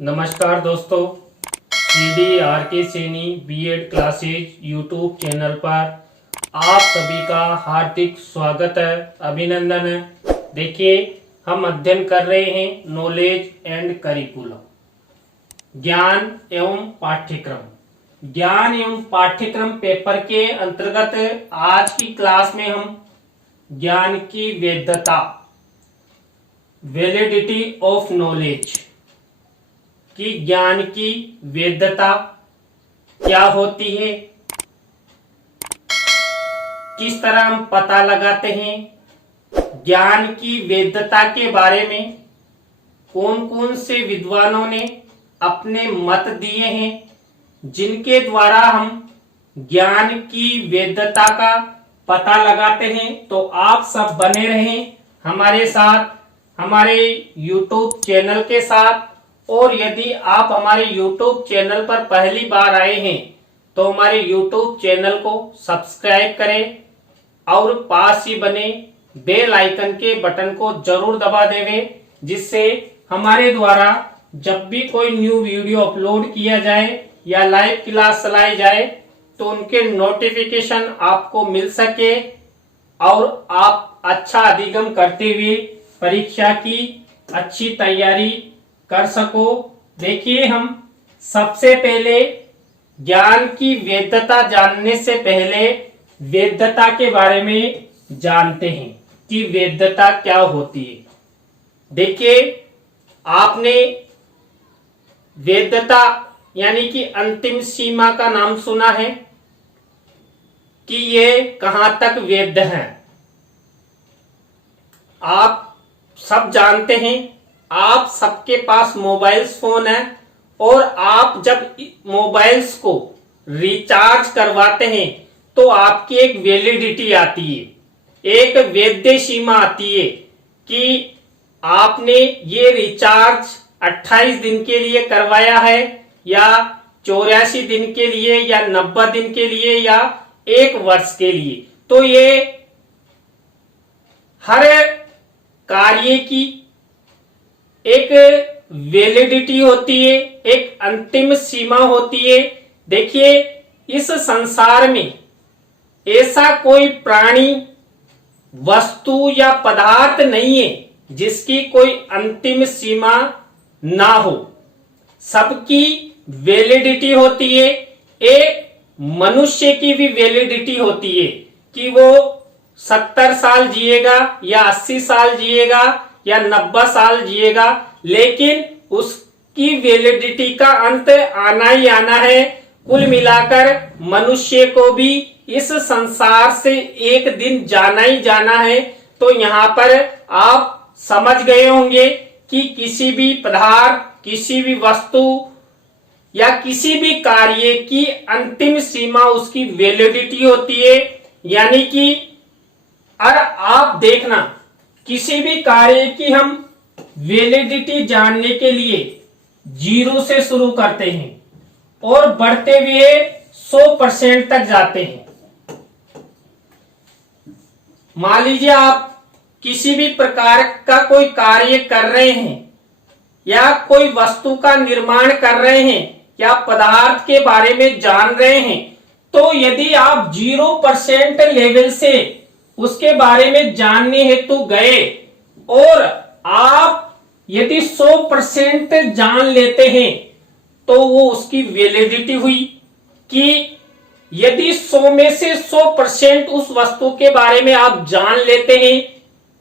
नमस्कार दोस्तों, CDRK Saini BEd classes YouTube channel पर आप सभी का हार्दिक स्वागत है, अभिनंदन है। देखिए, हम अध्ययन कर रहे हैं नॉलेज एंड करिकुलम, ज्ञान एवं पाठ्यक्रम। ज्ञान एवं पाठ्यक्रम पेपर के अंतर्गत आज की क्लास में हम ज्ञान की वैधता, वैलिडिटी ऑफ नॉलेज कि ज्ञान की वैधता क्या होती है, किस तरह हम पता लगाते हैं, ज्ञान की वैधता के बारे में कौन कौन से विद्वानों ने अपने मत दिए हैं, जिनके द्वारा हम ज्ञान की वैधता का पता लगाते हैं। तो आप सब बने रहें हमारे साथ, हमारे YouTube चैनल के साथ। और यदि आप हमारे YouTube चैनल पर पहली बार आए हैं तो हमारे YouTube चैनल को सब्सक्राइब करें और पास ही बने बेल आइकन के बटन को जरूर दबा देवें, जिससे हमारे द्वारा जब भी कोई न्यू वीडियो अपलोड किया जाए या लाइव क्लास चलाई जाए तो उनके नोटिफिकेशन आपको मिल सके और आप अच्छा अधिगम करते हुए परीक्षा की अच्छी तैयारी कर सको। देखिए, हम सबसे पहले ज्ञान की वैधता जानने से पहले वैधता के बारे में जानते हैं कि वैधता क्या होती है। देखिए, आपने वैधता यानी कि अंतिम सीमा का नाम सुना है कि ये कहां तक वैध है। आप सब जानते हैं, आप सबके पास मोबाइल्स फोन है और आप जब मोबाइल्स को रिचार्ज करवाते हैं तो आपकी एक वैलिडिटी आती है, एक वैध सीमा आती है कि आपने ये रिचार्ज 28 दिन के लिए करवाया है या 84 दिन के लिए या 90 दिन के लिए या 1 वर्ष के लिए। तो ये हर कार्य की एक वैलिडिटी होती है, एक अंतिम सीमा होती है। देखिए, इस संसार में ऐसा कोई प्राणी, वस्तु या पदार्थ नहीं है जिसकी कोई अंतिम सीमा ना हो। सबकी वैलिडिटी होती है। एक मनुष्य की भी वैलिडिटी होती है कि वो 70 साल जिएगा या 80 साल जिएगा या 90 साल जिएगा, लेकिन उसकी वैलिडिटी का अंत आना ही आना है। कुल मिलाकर मनुष्य को भी इस संसार से एक दिन जाना ही जाना है। तो यहाँ पर आप समझ गए होंगे कि किसी भी पदार्थ, किसी भी वस्तु या किसी भी कार्य की अंतिम सीमा उसकी वैलिडिटी होती है। यानी कि आप देखना, किसी भी कार्य की हम वैलिडिटी जानने के लिए 0 से शुरू करते हैं और बढ़ते हुए 100% तक जाते हैं। मान लीजिए आप किसी भी प्रकार का कोई कार्य कर रहे हैं या कोई वस्तु का निर्माण कर रहे हैं या पदार्थ के बारे में जान रहे हैं, तो यदि आप 0% लेवल से उसके बारे में जानने हेतु गए और आप यदि 100% जान लेते हैं तो वो उसकी वैलिडिटी हुई कि यदि 100 में से 100% उस वस्तु के बारे में आप जान लेते हैं,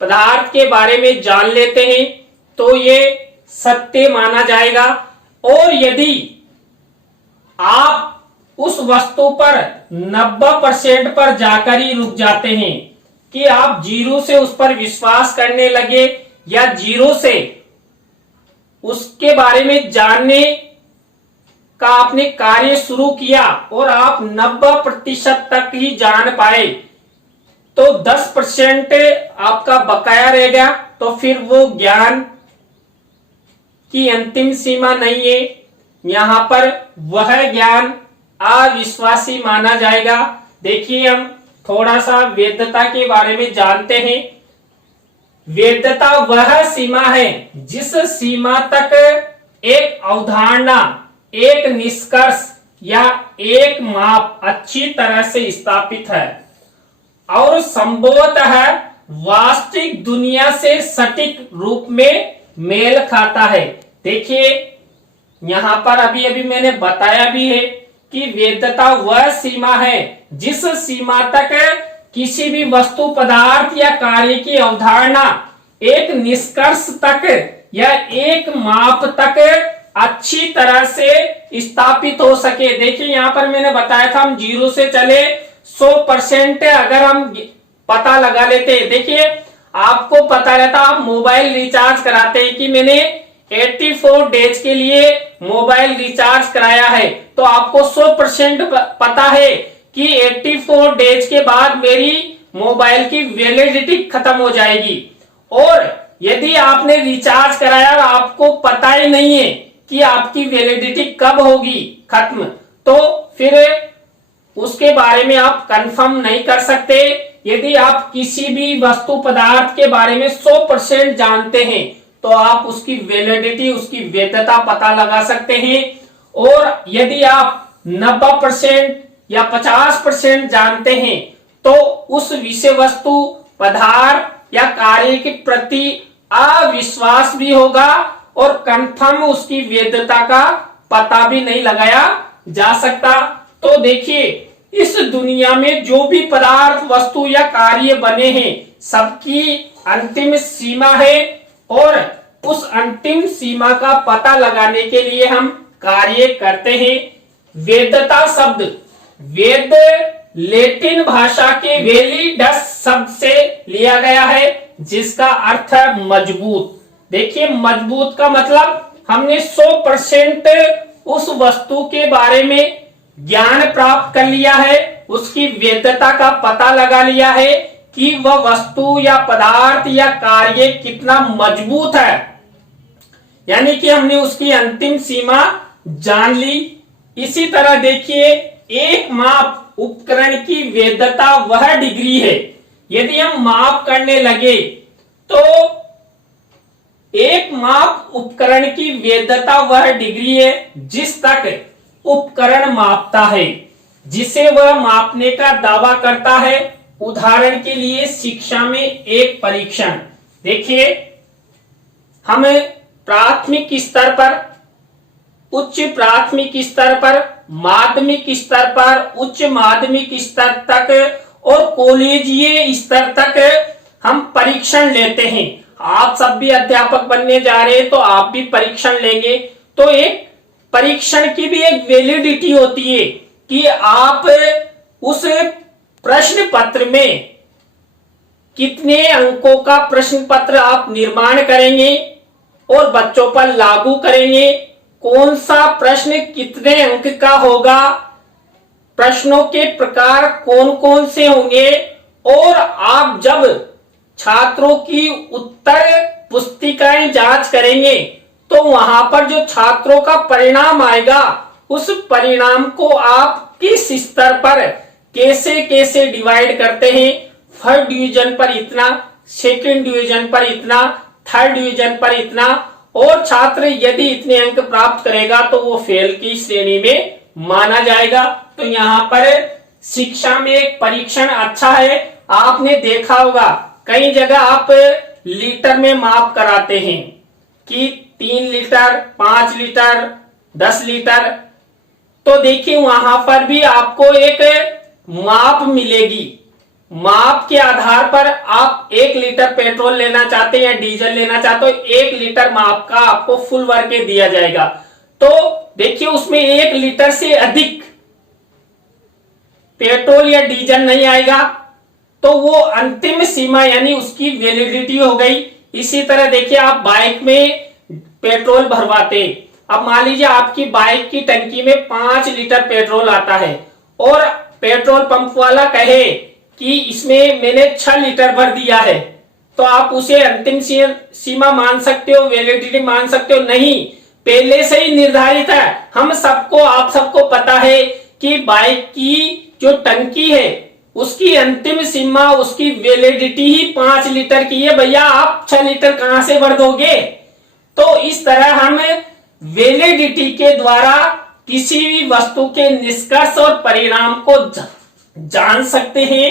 पदार्थ के बारे में जान लेते हैं, तो ये सत्य माना जाएगा। और यदि आप उस वस्तु पर 90% पर जाकर ही रुक जाते हैं कि आप 0 से उस पर विश्वास करने लगे या 0 से उसके बारे में जानने का आपने कार्य शुरू किया और आप 90% तक ही जान पाए, तो 10% आपका बकाया रह गया। तो फिर वो ज्ञान की अंतिम सीमा नहीं है। यहां पर वह ज्ञान अविश्वासी माना जाएगा। देखिए, हम थोड़ा सा वैधता के बारे में जानते हैं। वैधता वह सीमा है जिस सीमा तक एक अवधारणा, एक निष्कर्ष या एक माप अच्छी तरह से स्थापित है और संभवतः वास्तविक दुनिया से सटीक रूप में मेल खाता है। देखिए यहां पर अभी अभी मैंने बताया भी है कि वैधता वह सीमा है जिस सीमा तक किसी भी वस्तु, पदार्थ या कार्य की अवधारणा एक निष्कर्ष तक या एक माप तक अच्छी तरह से स्थापित हो सके। देखिए यहां पर मैंने बताया था हम 0 से चले 100% अगर हम पता लगा लेते हैं। देखिए आपको पता रहता, आप मोबाइल रिचार्ज कराते हैं कि मैंने 84 डेज के लिए मोबाइल रिचार्ज कराया है, तो आपको 100% पता है कि 84 डेज के बाद मेरी मोबाइल की वैलिडिटी खत्म हो जाएगी। और यदि आपने रिचार्ज कराया और आपको पता ही नहीं है कि आपकी वैलिडिटी कब होगी खत्म, तो फिर उसके बारे में आप कंफर्म नहीं कर सकते। यदि आप किसी भी वस्तु, पदार्थ के बारे में 100% जानते हैं तो आप उसकी वैलिडिटी, उसकी वैधता पता लगा सकते हैं। और यदि आप 90% या 50% जानते हैं तो उस विषय वस्तु, पदार्थ या कार्य के प्रति अविश्वास भी होगा और कंफर्म उसकी वैधता का पता भी नहीं लगाया जा सकता। तो देखिए इस दुनिया में जो भी पदार्थ, वस्तु या कार्य बने हैं सबकी अंतिम सीमा है और उस अंतिम सीमा का पता लगाने के लिए हम कार्य करते हैं। वैधता शब्द वेद लैटिन भाषा के वैलिडस शब्द से लिया गया है जिसका अर्थ है मजबूत। देखिए मजबूत का मतलब हमने 100% उस वस्तु के बारे में ज्ञान प्राप्त कर लिया है, उसकी वैधता का पता लगा लिया है कि वह वस्तु या पदार्थ या कार्य कितना मजबूत है, यानी कि हमने उसकी अंतिम सीमा जान ली। इसी तरह देखिए एक माप उपकरण की वैधता वह डिग्री है, यदि हम माप करने लगे तो एक माप उपकरण की वैधता वह डिग्री है जिस तक उपकरण मापता है जिसे वह मापने का दावा करता है। उदाहरण के लिए शिक्षा में एक परीक्षण, देखिए हम प्राथमिक स्तर पर, उच्च प्राथमिक स्तर पर, माध्यमिक स्तर पर, उच्च माध्यमिक स्तर तक और कॉलेजीय स्तर तक हम परीक्षण लेते हैं। आप सब भी अध्यापक बनने जा रहे हैं तो आप भी परीक्षण लेंगे, तो एक परीक्षण की भी एक वैलिडिटी होती है कि आप उस प्रश्न पत्र में कितने अंकों का प्रश्न पत्र आप निर्माण करेंगे और बच्चों पर लागू करेंगे, कौन सा प्रश्न कितने अंक का होगा, प्रश्नों के प्रकार कौन कौन से होंगे। और आप जब छात्रों की उत्तर पुस्तिकाएं जांच करेंगे तो वहां पर जो छात्रों का परिणाम आएगा उस परिणाम को आप किस स्तर पर कैसे कैसे डिवाइड करते हैं, फर्स्ट डिवीजन पर इतना, सेकंड डिवीजन पर इतना, थर्ड डिवीजन पर इतना, और छात्र यदि इतने अंक प्राप्त करेगा तो वो फेल की श्रेणी में माना जाएगा। तो यहाँ पर शिक्षा में एक परीक्षण अच्छा है। आपने देखा होगा कई जगह आप लीटर में माप कराते हैं कि 3 लीटर, 5 लीटर, 10 लीटर, तो देखिए वहां पर भी आपको एक माप मिलेगी। माप के आधार पर आप 1 लीटर पेट्रोल लेना चाहते हैं या डीजल लेना चाहते हो, 1 लीटर माप का आपको फुल वर्क दिया जाएगा। तो देखिए उसमें 1 लीटर से अधिक पेट्रोल या डीजल नहीं आएगा, तो वो अंतिम सीमा यानी उसकी वैलिडिटी हो गई। इसी तरह देखिए आप बाइक में पेट्रोल भरवाते, अब मान लीजिए आपकी बाइक की टंकी में 5 लीटर पेट्रोल आता है और पेट्रोल पंप वाला कहे कि इसमें मैंने 6 लीटर भर दिया है, तो आप उसे अंतिम सीमा मान सकते हो, वैलिडिटी मान सकते हो? नहीं, पहले से ही निर्धारित है। हम सबको, आप सबको पता है कि बाइक की जो टंकी है उसकी अंतिम सीमा, उसकी वैलिडिटी ही 5 लीटर की है। भैया आप 6 लीटर कहां से भर दोगे? तो इस तरह हम वैलिडिटी के द्वारा किसी भी वस्तु के निष्कर्ष और परिणाम को जान सकते हैं।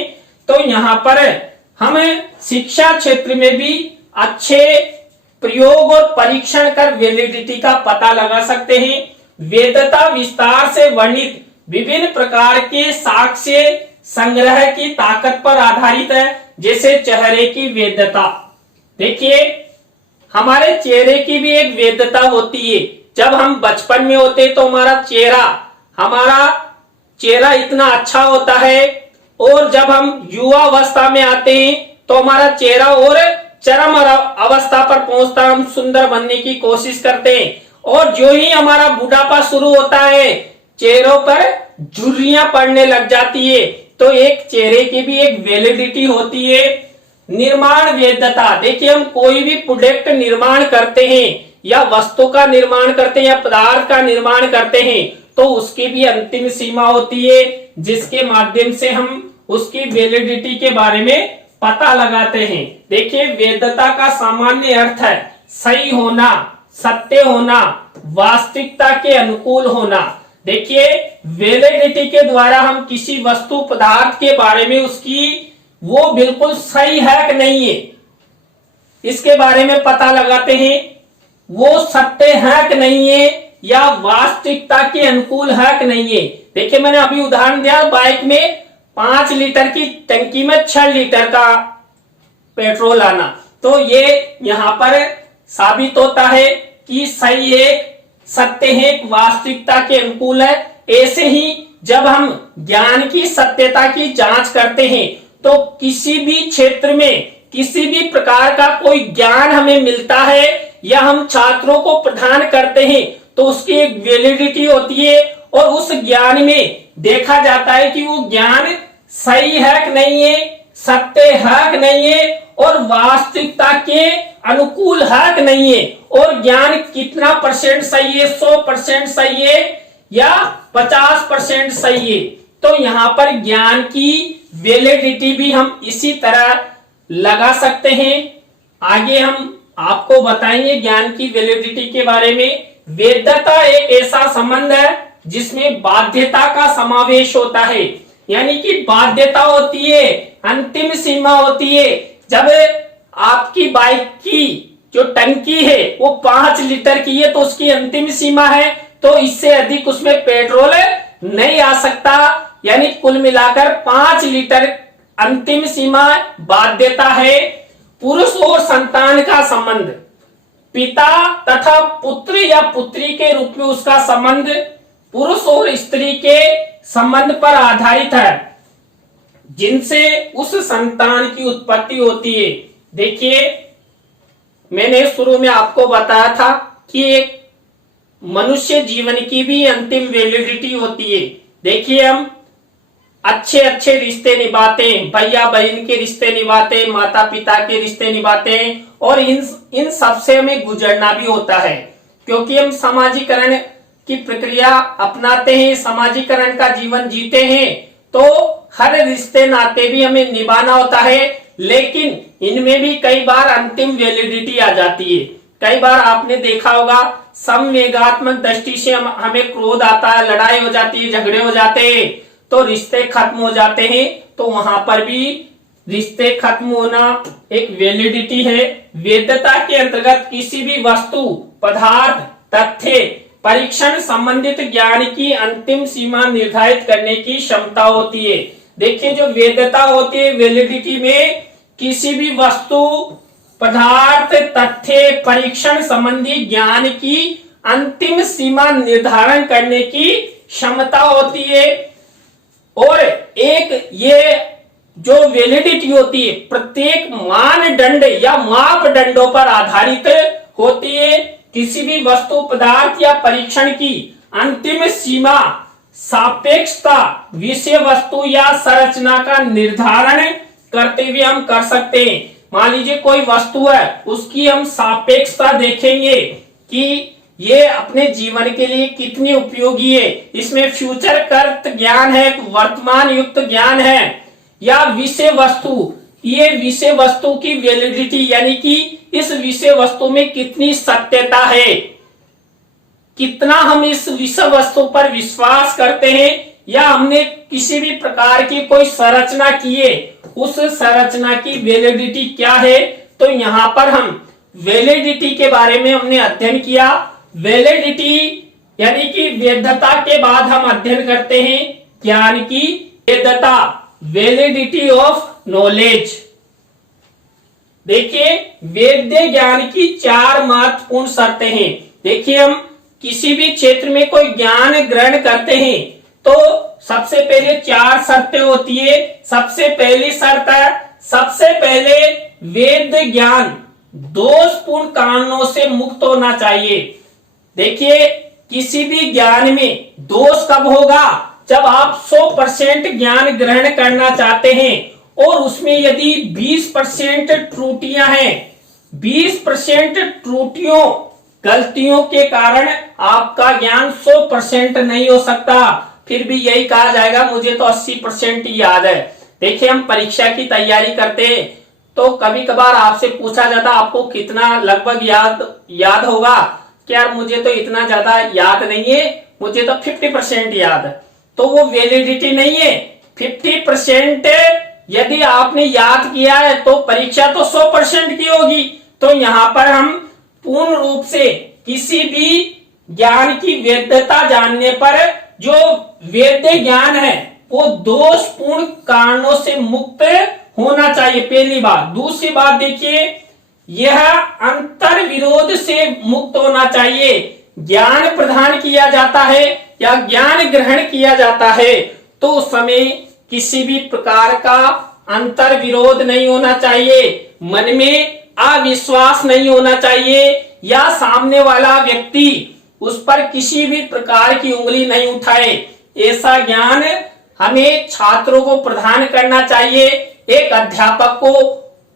तो यहाँ पर हम शिक्षा क्षेत्र में भी अच्छे प्रयोग और परीक्षण कर वैलिडिटी का पता लगा सकते हैं। वैधता विस्तार से वर्णित विभिन्न प्रकार के साक्ष्य संग्रह की ताकत पर आधारित है। जैसे चेहरे की वैधता, देखिए हमारे चेहरे की भी एक वैधता होती है। जब हम बचपन में होते तो हमारा चेहरा इतना अच्छा होता है, और जब हम युवा अवस्था में आते हैं तो हमारा चेहरा और चरम अवस्था पर पहुंचता, हम सुंदर बनने की कोशिश करते हैं। और जो ही हमारा बुढ़ापा शुरू होता है, चेहरों पर झुर्रियां पड़ने लग जाती है। तो एक चेहरे की भी एक वैलिडिटी होती है। निर्माण वैधता, देखिए हम कोई भी प्रोडक्ट निर्माण करते हैं या वस्तु का निर्माण करते हैं या पदार्थ का निर्माण करते हैं, तो उसकी भी अंतिम सीमा होती है, जिसके माध्यम से हम उसकी वैलिडिटी के बारे में पता लगाते हैं। देखिए वैधता का सामान्य अर्थ है सही होना, सत्य होना, वास्तविकता के अनुकूल होना। देखिए वैलिडिटी के द्वारा हम किसी वस्तु पदार्थ के बारे में उसकी वो बिल्कुल सही है कि नहीं है, इसके बारे में पता लगाते हैं। वो सत्य है कि नहीं है या वास्तविकता के अनुकूल है कि नहीं है। देखिए मैंने अभी उदाहरण दिया, बाइक में 5 लीटर की टंकी में 6 लीटर का पेट्रोल आना, तो ये यहाँ पर साबित होता है कि सही है, सत्य है, वास्तविकता के अनुकूल है। ऐसे ही जब हम ज्ञान की सत्यता की जांच करते हैं, तो किसी भी क्षेत्र में किसी भी प्रकार का कोई ज्ञान हमें मिलता है या हम छात्रों को प्रदान करते हैं, तो उसकी एक वैलिडिटी होती है, और उस ज्ञान में देखा जाता है कि वो ज्ञान सही है कि नहीं है, सत्य है कि नहीं है, और वास्तविकता के अनुकूल है कि नहीं है, और ज्ञान कितना परसेंट सही है, 100% सही है या 50% सही है। तो यहाँ पर ज्ञान की वैलिडिटी भी हम इसी तरह लगा सकते हैं। आगे हम आपको बताएंगे ज्ञान की वैलिडिटी के बारे में। वैधता एक ऐसा संबंध है जिसमें बाध्यता का समावेश होता है, यानी कि बाध्यता होती है, अंतिम सीमा होती है। जब आपकी बाइक की जो टंकी है वो 5 लीटर की है, तो उसकी अंतिम सीमा है, तो इससे अधिक उसमें पेट्रोल नहीं आ सकता। यानी कुल मिलाकर 5 लीटर अंतिम सीमा बाध्यता है। पुरुष और संतान का संबंध, पिता तथा पुत्र या पुत्री के रूप में उसका संबंध पुरुष और स्त्री के संबंध पर आधारित है, जिनसे उस संतान की उत्पत्ति होती है। देखिए मैंने शुरू में आपको बताया था कि एक मनुष्य जीवन की भी अंतिम वैलिडिटी होती है। देखिए हम अच्छे अच्छे रिश्ते निभाते हैं, भैया बहन के रिश्ते निभाते हैं, माता पिता के रिश्ते निभाते हैं, और इन सब से हमें गुजरना भी होता है, क्योंकि हम समाजीकरण की प्रक्रिया अपनाते हैं, समाजीकरण का जीवन जीते हैं। तो हर रिश्ते नाते भी हमें निभाना होता है, लेकिन इनमें भी कई बार अंतिम वैलिडिटी आ जाती है। कई बार आपने देखा होगा संवेगात्मक दृष्टि से हमें क्रोध आता है, लड़ाई हो जाती है, झगड़े हो जाते हैं, तो रिश्ते खत्म हो जाते हैं। तो वहां पर भी रिश्ते खत्म होना एक वैलिडिटी है। वैधता के अंतर्गत किसी भी वस्तु, पदार्थ, तथ्य, परीक्षण संबंधित ज्ञान की अंतिम सीमा निर्धारित करने की क्षमता होती है। देखिए जो वैधता होती है, वैलिडिटी में किसी भी वस्तु, पदार्थ, तथ्य, परीक्षण संबंधी ज्ञान की अंतिम सीमा निर्धारण करने की क्षमता होती है। और एक ये जो वैलिडिटी होती है प्रत्येक मानदंड या मापदंडों पर आधारित होती है। किसी भी वस्तु, पदार्थ या परीक्षण की अंतिम सीमा सापेक्षता, विषय वस्तु या संरचना का निर्धारण करते हुए हम कर सकते हैं। मान लीजिए कोई वस्तु है, उसकी हम सापेक्षता देखेंगे कि ये अपने जीवन के लिए कितनी उपयोगी है, इसमें फ्यूचर कर्त ज्ञान है, वर्तमान युक्त ज्ञान है, या विषय वस्तु, ये विषय वस्तु की वैलिडिटी यानी कि इस विषय वस्तु में कितनी सत्यता है। कितना हम इस विषय वस्तु पर विश्वास करते हैं, या हमने किसी भी प्रकार की कोई संरचना की है, उस संरचना की वैलिडिटी क्या है। तो यहाँ पर हम वैलिडिटी के बारे में हमने अध्ययन किया। वैलिडिटी यानी कि वैधता के बाद हम अध्ययन करते हैं ज्ञान की वैधता, वैलिडिटी ऑफ नॉलेज। देखिए वेद्य ज्ञान की 4 महत्वपूर्ण शर्तें हैं। देखिए हम किसी भी क्षेत्र में कोई ज्ञान ग्रहण करते हैं तो सबसे पहले 4 शर्तें होती है। सबसे पहली शर्त है, सबसे पहले वेद्य ज्ञान दोषपूर्ण कारणों से मुक्त होना चाहिए। देखिए किसी भी ज्ञान में दोष कब होगा, जब आप 100% ज्ञान ग्रहण करना चाहते हैं और उसमें यदि 20% त्रुटियां हैं, 20% त्रुटियों गलतियों के कारण आपका ज्ञान 100% नहीं हो सकता। फिर भी यही कहा जाएगा मुझे तो 80% ही याद है। देखिए हम परीक्षा की तैयारी करते हैं तो कभी कभार आपसे पूछा जाता आपको कितना लगभग याद होगा, क्या यार मुझे तो इतना ज्यादा याद नहीं है, मुझे तो 50% याद है। तो वो वैलिडिटी नहीं है। 50% यदि आपने याद किया है तो परीक्षा तो 100% की होगी। तो यहाँ पर हम पूर्ण रूप से किसी भी ज्ञान की वैधता जानने पर जो वैध ज्ञान है वो दोषपूर्ण कारणों से मुक्त होना चाहिए, पहली बात। दूसरी बात देखिए यह अंतर विरोध से मुक्त होना चाहिए। ज्ञान प्रदान किया जाता है या ज्ञान ग्रहण किया जाता है तो उस समय किसी भी प्रकार का अंतर विरोध नहीं होना चाहिए, मन में अविश्वास नहीं होना चाहिए, या सामने वाला व्यक्ति उस पर किसी भी प्रकार की उंगली नहीं उठाए। ऐसा ज्ञान हमें छात्रों को प्रदान करना चाहिए। एक अध्यापक को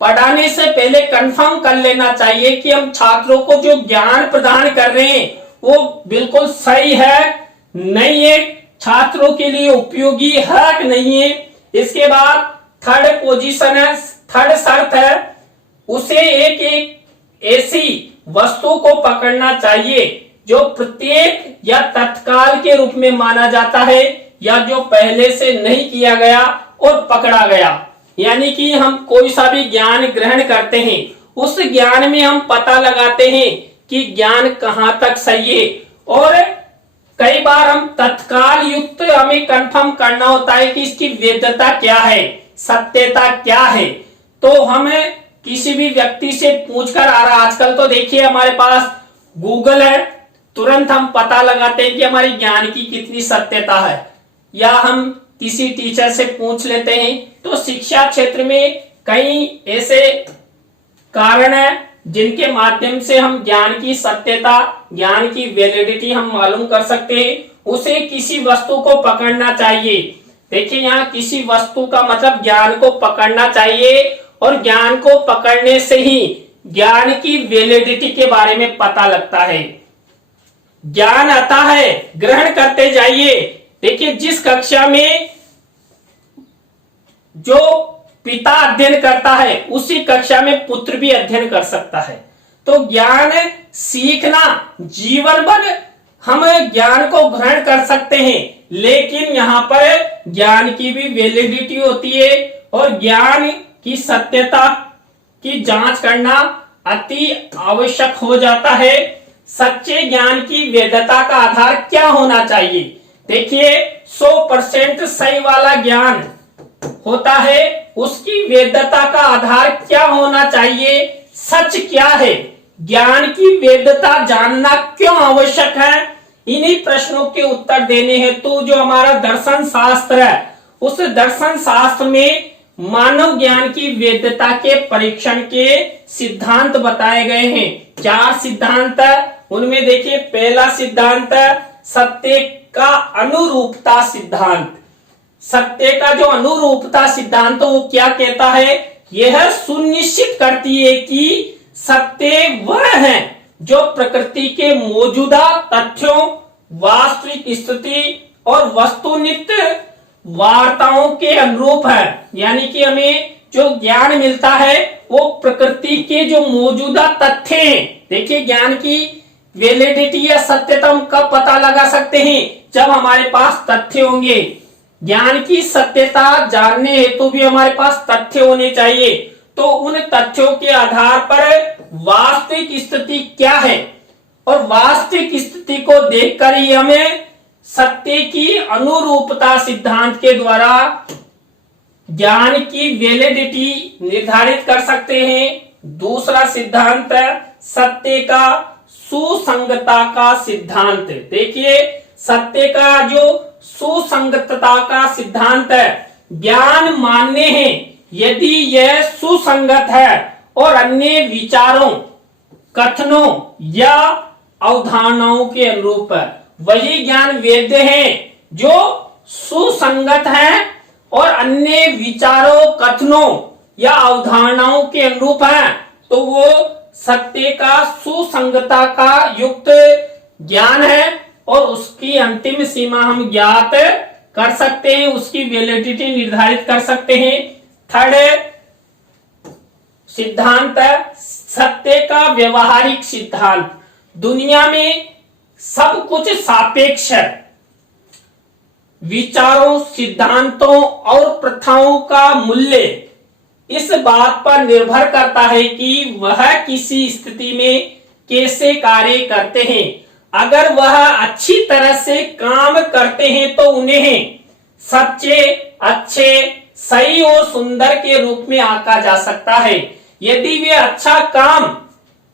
पढ़ाने से पहले कंफर्म कर लेना चाहिए कि हम छात्रों को जो ज्ञान प्रदान कर रहे हैं वो बिल्कुल सही है, नहीं है, छात्रों के लिए उपयोगी है कि नहीं है। इसके बाद थर्ड पोजीशन है, थर्ड शर्त है, उसे एक ऐसी वस्तु को पकड़ना चाहिए जो प्रत्येक या तत्काल के रूप में माना जाता है या जो पहले से नहीं किया गया और पकड़ा गया। यानी कि हम कोई सा भी ज्ञान ग्रहण करते हैं उस ज्ञान में हम पता लगाते हैं कि ज्ञान कहां तक सही है, और कई बार हम तत्काल युक्त हमें कंफर्म करना होता है कि इसकी वैधता क्या है, सत्यता क्या है। तो हमें किसी भी व्यक्ति से पूछकर आ रहा, आजकल तो देखिए हमारे पास गूगल है, तुरंत हम पता लगाते हैं कि हमारी ज्ञान की कितनी सत्यता है, या हम किसी टीचर से पूछ लेते हैं। तो शिक्षा क्षेत्र में कई ऐसे कारण है जिनके माध्यम से हम ज्ञान की सत्यता, ज्ञान की वैलिडिटी हम मालूम कर सकते हैं। उसे किसी वस्तु को पकड़ना चाहिए। देखिए यहाँ किसी वस्तु का मतलब ज्ञान को पकड़ना चाहिए, और ज्ञान को पकड़ने से ही ज्ञान की वैलिडिटी के बारे में पता लगता है। ज्ञान आता है, ग्रहण करते जाइए। देखिए जिस कक्षा में जो पिता अध्ययन करता है उसी कक्षा में पुत्र भी अध्ययन कर सकता है। तो ज्ञान सीखना जीवन भर हम ज्ञान को ग्रहण कर सकते हैं, लेकिन यहाँ पर ज्ञान की भी वैलिडिटी होती है और ज्ञान की सत्यता की जांच करना अति आवश्यक हो जाता है। सच्चे ज्ञान की वैधता का आधार क्या होना चाहिए? देखिए 100% सही वाला ज्ञान होता है, उसकी वैधता का आधार क्या होना चाहिए, सच क्या है, ज्ञान की वैधता जानना क्यों आवश्यक है। इन्हीं प्रश्नों के उत्तर देने हेतु जो हमारा दर्शन शास्त्र है, उस दर्शन शास्त्र में मानव ज्ञान की वैधता के परीक्षण के सिद्धांत बताए गए हैं। 4 सिद्धांत है, उनमें देखिए पहला सिद्धांत है सत्य का अनुरूपता सिद्धांत। सत्य का जो अनुरूपता सिद्धांत वो क्या कहता है, यह सुनिश्चित करती है कि सत्य वह है जो प्रकृति के मौजूदा तथ्यों, वास्तविक स्थिति और वस्तुनिष्ठ वार्ताओं के अनुरूप है। यानी कि हमें जो ज्ञान मिलता है वो प्रकृति के जो मौजूदा तथ्य हैं। देखिए ज्ञान की वैलिडिटी या सत्यता हम कब पता लगा सकते हैं? जब हमारे पास तथ्य होंगे। ज्ञान की सत्यता जानने हेतु भी हमारे पास तथ्य होने चाहिए। तो उन तथ्यों के आधार पर वास्तविक स्थिति क्या है और वास्तविक स्थिति को देखकर ही हमें सत्य की अनुरूपता सिद्धांत के द्वारा ज्ञान की वैलिडिटी निर्धारित कर सकते हैं। दूसरा सिद्धांत है सत्य का सुसंगतता का सिद्धांत। देखिए, सत्य का जो सुसंगतता का सिद्धांत है, ज्ञान मान्य है यदि यह सुसंगत है और अन्य विचारों, कथनों या अवधारणाओं के अनुरूप है। वही ज्ञान वैध है जो सुसंगत है और अन्य विचारों, कथनों या अवधारणाओं के अनुरूप है। तो वो सत्य का सुसंगता का युक्त ज्ञान है और उसकी अंतिम सीमा हम ज्ञात कर सकते हैं, उसकी वैलिडिटी निर्धारित कर सकते हैं। थर्ड सिद्धांत है सत्य का व्यवहारिक सिद्धांत। दुनिया में सब कुछ सापेक्ष है। विचारों, सिद्धांतों और प्रथाओं का मूल्य इस बात पर निर्भर करता है कि वह किसी स्थिति में कैसे कार्य करते हैं। अगर वह अच्छी तरह से काम करते हैं तो उन्हें सच्चे, अच्छे, सही और सुंदर के रूप में आंका जा सकता है। यदि वे अच्छा काम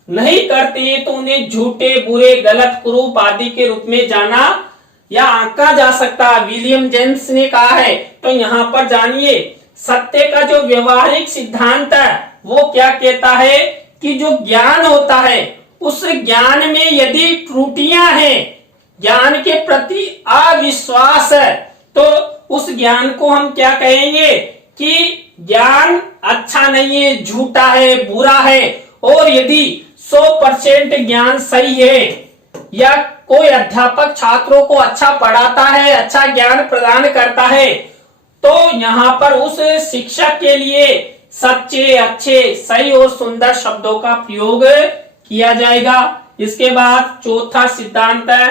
नहीं करते हैं तो उन्हें झूठे, बुरे, गलत, कुरूप आदि के रूप में जाना या आंका जा सकता है। विलियम जेम्स ने कहा है। तो यहाँ पर जानिए सत्य का जो व्यवहारिक सिद्धांत है वो क्या कहता है कि जो ज्ञान होता है उस ज्ञान में यदि त्रुटियां हैं, ज्ञान के प्रति अविश्वास है, तो उस ज्ञान को हम क्या कहेंगे कि ज्ञान अच्छा नहीं है, झूठा है, बुरा है। और यदि 100% ज्ञान सही है या कोई अध्यापक छात्रों को अच्छा पढ़ाता है, अच्छा ज्ञान प्रदान करता है, तो यहाँ पर उस शिक्षक के लिए सच्चे, अच्छे, सही और सुंदर शब्दों का प्रयोग किया जाएगा। इसके बाद चौथा सिद्धांत है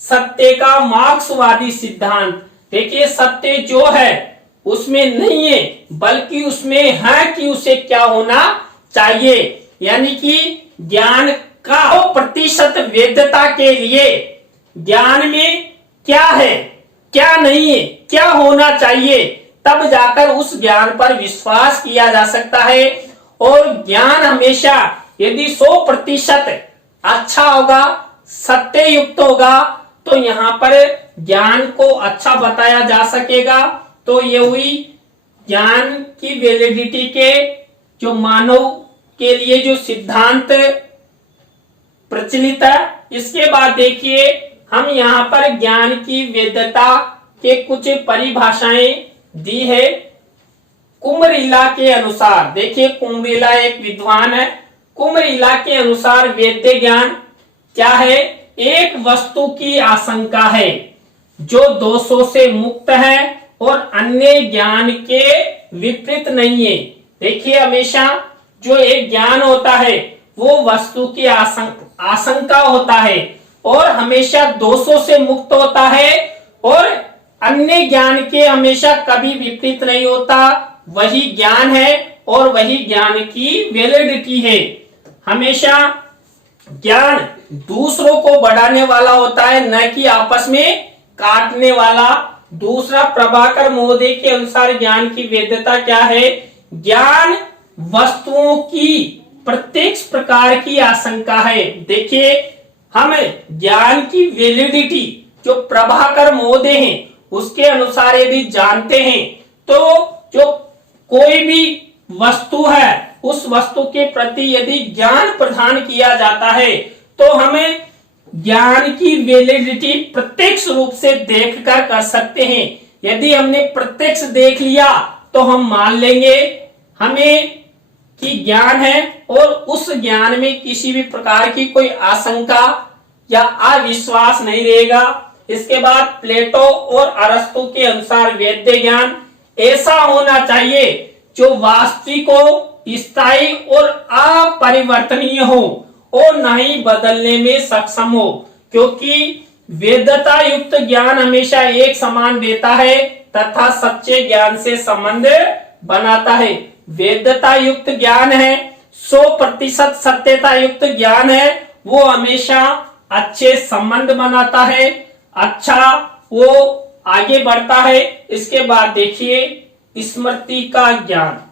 सत्य का मार्क्सवादी सिद्धांत। देखिए, सत्य जो है उसमें नहीं है बल्कि उसमें है कि उसे क्या होना चाहिए। यानी कि ज्ञान का 100% वैधता के लिए ज्ञान में क्या है, क्या नहीं है, क्या होना चाहिए, तब जाकर उस ज्ञान पर विश्वास किया जा सकता है। और ज्ञान हमेशा यदि 100% अच्छा होगा, सत्य युक्त होगा, तो यहाँ पर ज्ञान को अच्छा बताया जा सकेगा। तो ये हुई ज्ञान की वैलिडिटी के जो मानव के लिए जो सिद्धांत प्रचलित है। इसके बाद देखिए हम यहाँ पर ज्ञान की वैधता के कुछ परिभाषाएं दी है कुमरिला के अनुसार। देखिए, कुमरिला एक विद्वान है। कुमरिला के अनुसार वैध ज्ञान क्या है? एक वस्तु की आशंका है जो दोषों से मुक्त है और अन्य ज्ञान के विपरीत नहीं है। देखिए, हमेशा जो एक ज्ञान होता है वो वस्तु की आशंका होता है और हमेशा दोषों से मुक्त होता है और अन्य ज्ञान के हमेशा कभी विपरीत नहीं होता। वही ज्ञान है और वही ज्ञान की वैलिडिटी है। हमेशा ज्ञान दूसरों को बढ़ाने वाला होता है, न कि आपस में काटने वाला। दूसरा, प्रभाकर महोदय के अनुसार ज्ञान की वैधता क्या है? ज्ञान वस्तुओं की प्रत्येक प्रकार की आशंका है। देखिए, हम ज्ञान की वैलिडिटी जो प्रभाकर महोदय हैं उसके अनुसार यदि जानते हैं तो जो कोई भी वस्तु है उस वस्तु के प्रति यदि ज्ञान प्रदान किया जाता है तो हमें ज्ञान की वैलिडिटी प्रत्यक्ष रूप से देखकर कर सकते हैं। यदि हमने प्रत्यक्ष देख लिया तो हम मान लेंगे हमें कि ज्ञान है और उस ज्ञान में किसी भी प्रकार की कोई आशंका या अविश्वास नहीं रहेगा। इसके बाद प्लेटो और अरस्तु के अनुसार वैध ज्ञान ऐसा होना चाहिए जो वास्तविक हो, स्थायी और अपरिवर्तनीय हो हो न ही बदलने में सक्षम हो, क्योंकि वेद्यता युक्त ज्ञान हमेशा एक समान देता है तथा सच्चे ज्ञान से संबंध बनाता है। वेद्यता युक्त ज्ञान है, 100% सत्यता युक्त ज्ञान है, वो हमेशा अच्छे संबंध बनाता है, अच्छा वो आगे बढ़ता है। इसके बाद देखिए स्मृति का ज्ञान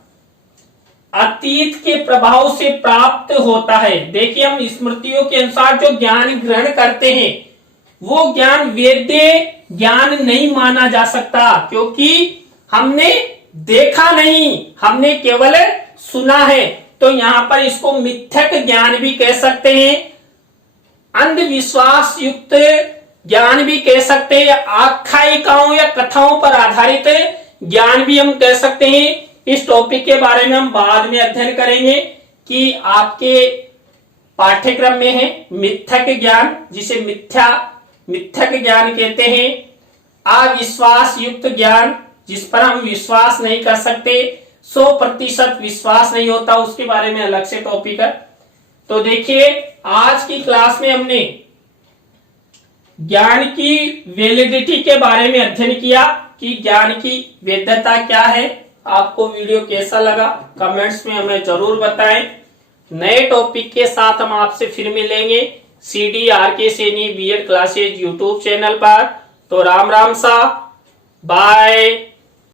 अतीत के प्रभाव से प्राप्त होता है। देखिए हम स्मृतियों के अनुसार जो ज्ञान ग्रहण करते हैं वो ज्ञान वेद्य ज्ञान नहीं माना जा सकता, क्योंकि हमने देखा नहीं, हमने केवल सुना है। तो यहां पर इसको मिथ्यक ज्ञान भी कह सकते हैं, अंधविश्वास युक्त ज्ञान भी कह सकते हैं, आख्यायिकाओं या कथाओं पर आधारित ज्ञान भी हम कह सकते हैं। इस टॉपिक के बारे में हम बाद में अध्ययन करेंगे कि आपके पाठ्यक्रम में है मिथ्यक ज्ञान, जिसे मिथ्यक ज्ञान कहते हैं, अविश्वास युक्त ज्ञान, जिस पर हम विश्वास नहीं कर सकते, 100% विश्वास नहीं होता, उसके बारे में अलग से टॉपिक है। तो देखिए आज की क्लास में हमने ज्ञान की वैलिडिटी के बारे में अध्ययन किया कि ज्ञान की वैधता क्या है। आपको वीडियो कैसा लगा कमेंट्स में हमें जरूर बताएं। नए टॉपिक के साथ हम आपसे फिर मिलेंगे CDRK Saini B.Ed classes YouTube channel पर। तो राम राम सा, बाय।